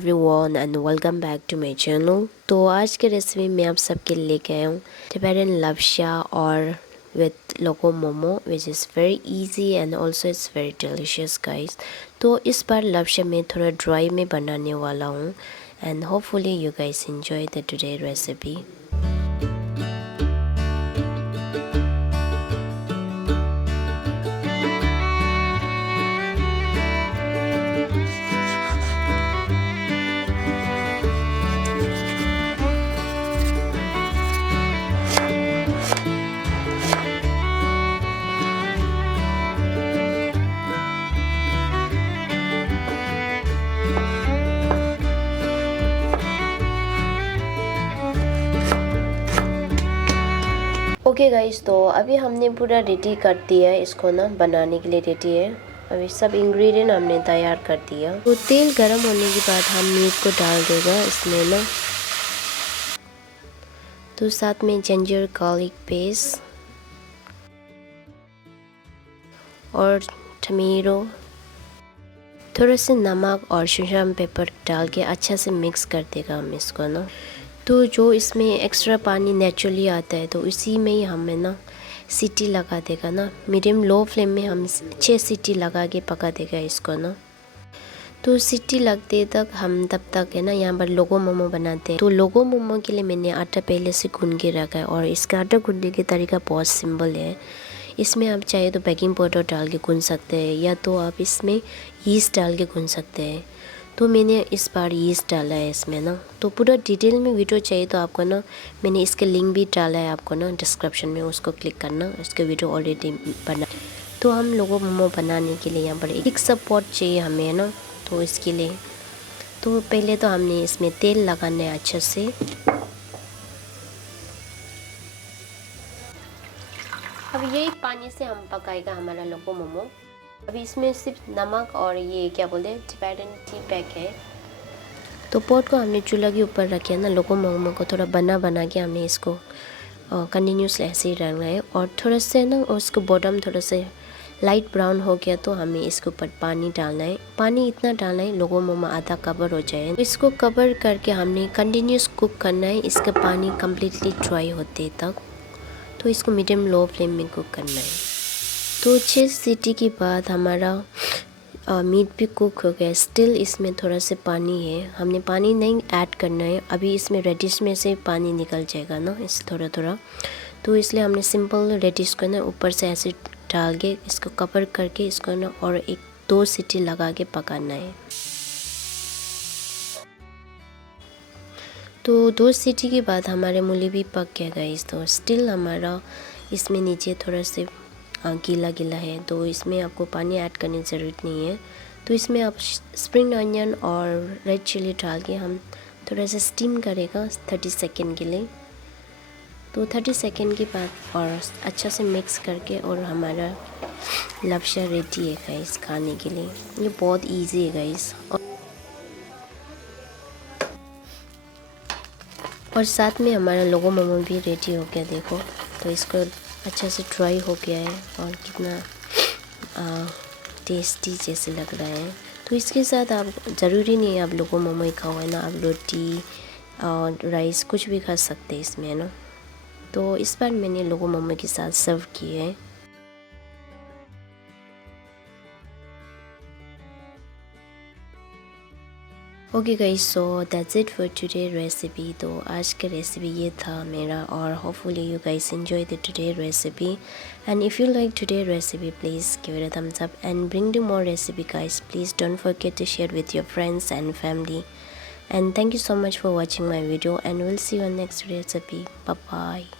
Everyone and welcome back to my channel। तो आज के रेसिपी में आप सबके लिए लेके आया हूँ Tibetan Lapsha और with logo momo which is very easy and also it's very delicious guys। तो इस बार Lapsha में थोड़ा ड्राई में बनाने वाला हूँ and hopefully you guys enjoy the today recipe। Okay guys, तो अभी हमने पूरा रेडी कर दिया है, इसको ना बनाने के लिए रेडी है। अभी सब इंग्रेडिएंट हमने तैयार कर दिया। तो तेल गरम होने के बाद हम मीट को डाल देगा इसमें ना। तो साथ में जिंजर गार्लिक पेस्ट और टमेटो, थोड़ा सा नमक और सिचुआन पेपर डाल के अच्छा से मिक्स कर देगा हम इसको ना। तो जो इसमें एक्स्ट्रा पानी नेचुरली आता है तो इसी में ही हमें ना सीटी लगा देगा ना। मीडियम लो फ्लेम में हम 6 सीटी लगा के पका देगा इसको ना। तो सीटी लगते तक हम तब तक है ना यहाँ पर लोगो मोमो बनाते हैं। तो लोगो मोमो के लिए मैंने आटा पहले से गूंद के रखा है और इसका आटा गूंदने का तरीका बहुत सिंपल है। इसमें आप चाहे तो बेकिंग पाउडर डाल के गूंद सकते हैं या तो आप इसमें यीस्ट डाल के गूंद सकते हैं। तो मैंने इस बार यीस्ट डाला है इसमें ना। तो पूरा डिटेल में वीडियो चाहिए तो आपको ना मैंने इसके लिंक भी डाला है आपको ना डिस्क्रिप्शन में, उसको क्लिक करना, उसके वीडियो ऑलरेडी बना। तो हम लोगों मोमो बनाने के लिए यहाँ पर एक सपोर्ट चाहिए हमें ना। तो इसके लिए तो पहले तो हमने इसमें तेल लगाना है अच्छे से। अब यही पानी से हम पकाएगा हमारा लोगो मोमो। अभी इसमें सिर्फ नमक और ये क्या बोलते हैं टिबेटन टी पैक है। तो पॉट को हमने चूल्हा के ऊपर रखे ना। लोगो मोमो को थोड़ा बना के हमने इसको कंटिन्यूस ऐसे ही रखना है और थोड़ा सा ना उसको बॉटम थोड़ा सा लाइट ब्राउन हो गया तो हमें इसके ऊपर पानी डालना है। पानी इतना डालना है लोगो मोमो आधा कवर हो जाए। इसको कवर करके हमने कंटिन्यूस कुक करना है इसका पानी कम्प्लीटली ड्राई होते तक। तो इसको मीडियम लो फ्लेम में कुक करना है। तो 6 सीटी के बाद हमारा मीट भी कुक हो गया। स्टिल इसमें थोड़ा सा पानी है, हमने पानी नहीं ऐड करना है। अभी इसमें रेडिश में से पानी निकल जाएगा ना इस थोड़ा थोड़ा। तो इसलिए हमने सिंपल रेडिश को ना ऊपर से ऐसे डाल के इसको कवर करके इसको ना और 1-2 सीटी लगा के पकाना है। तो 2 सीटी के बाद हमारे मूली भी पक गया गाइस। तो स्टिल हमारा इसमें नीचे थोड़ा से गीला है तो इसमें आपको पानी ऐड करने की ज़रूरत नहीं है। तो इसमें आप स्प्रिंग अनियन और रेड चिली डाल के हम थोड़ा सा स्टीम करेगा 30 सेकेंड के लिए। तो 30 सेकेंड के बाद और अच्छा से मिक्स करके और हमारा लपशा रेडी है गाइस खाने के लिए। ये बहुत इजी है गाइस। और साथ में हमारा लोगो मोमो भी रेडी हो गया देखो। तो इसको अच्छा से ड्राई हो गया है और कितना टेस्टी जैसे लग रहा है। तो इसके साथ आप ज़रूरी नहीं है आप लोगो मोमो ही खाओ है ना, आप रोटी और राइस कुछ भी खा सकते हैं इसमें है ना। तो इस बार मैंने लोगो मोमो के साथ सर्व किए हैं। Okay guys, so that's it for today recipe. तो आज का रेसिपी ये था मेरा और hopefully you guys enjoy the today recipe and if you like today recipe please give it a thumbs up and bring the more recipe guys. Please don't forget to share with your friends and family and thank you so much for watching my video and we'll see you on next recipe. Bye bye.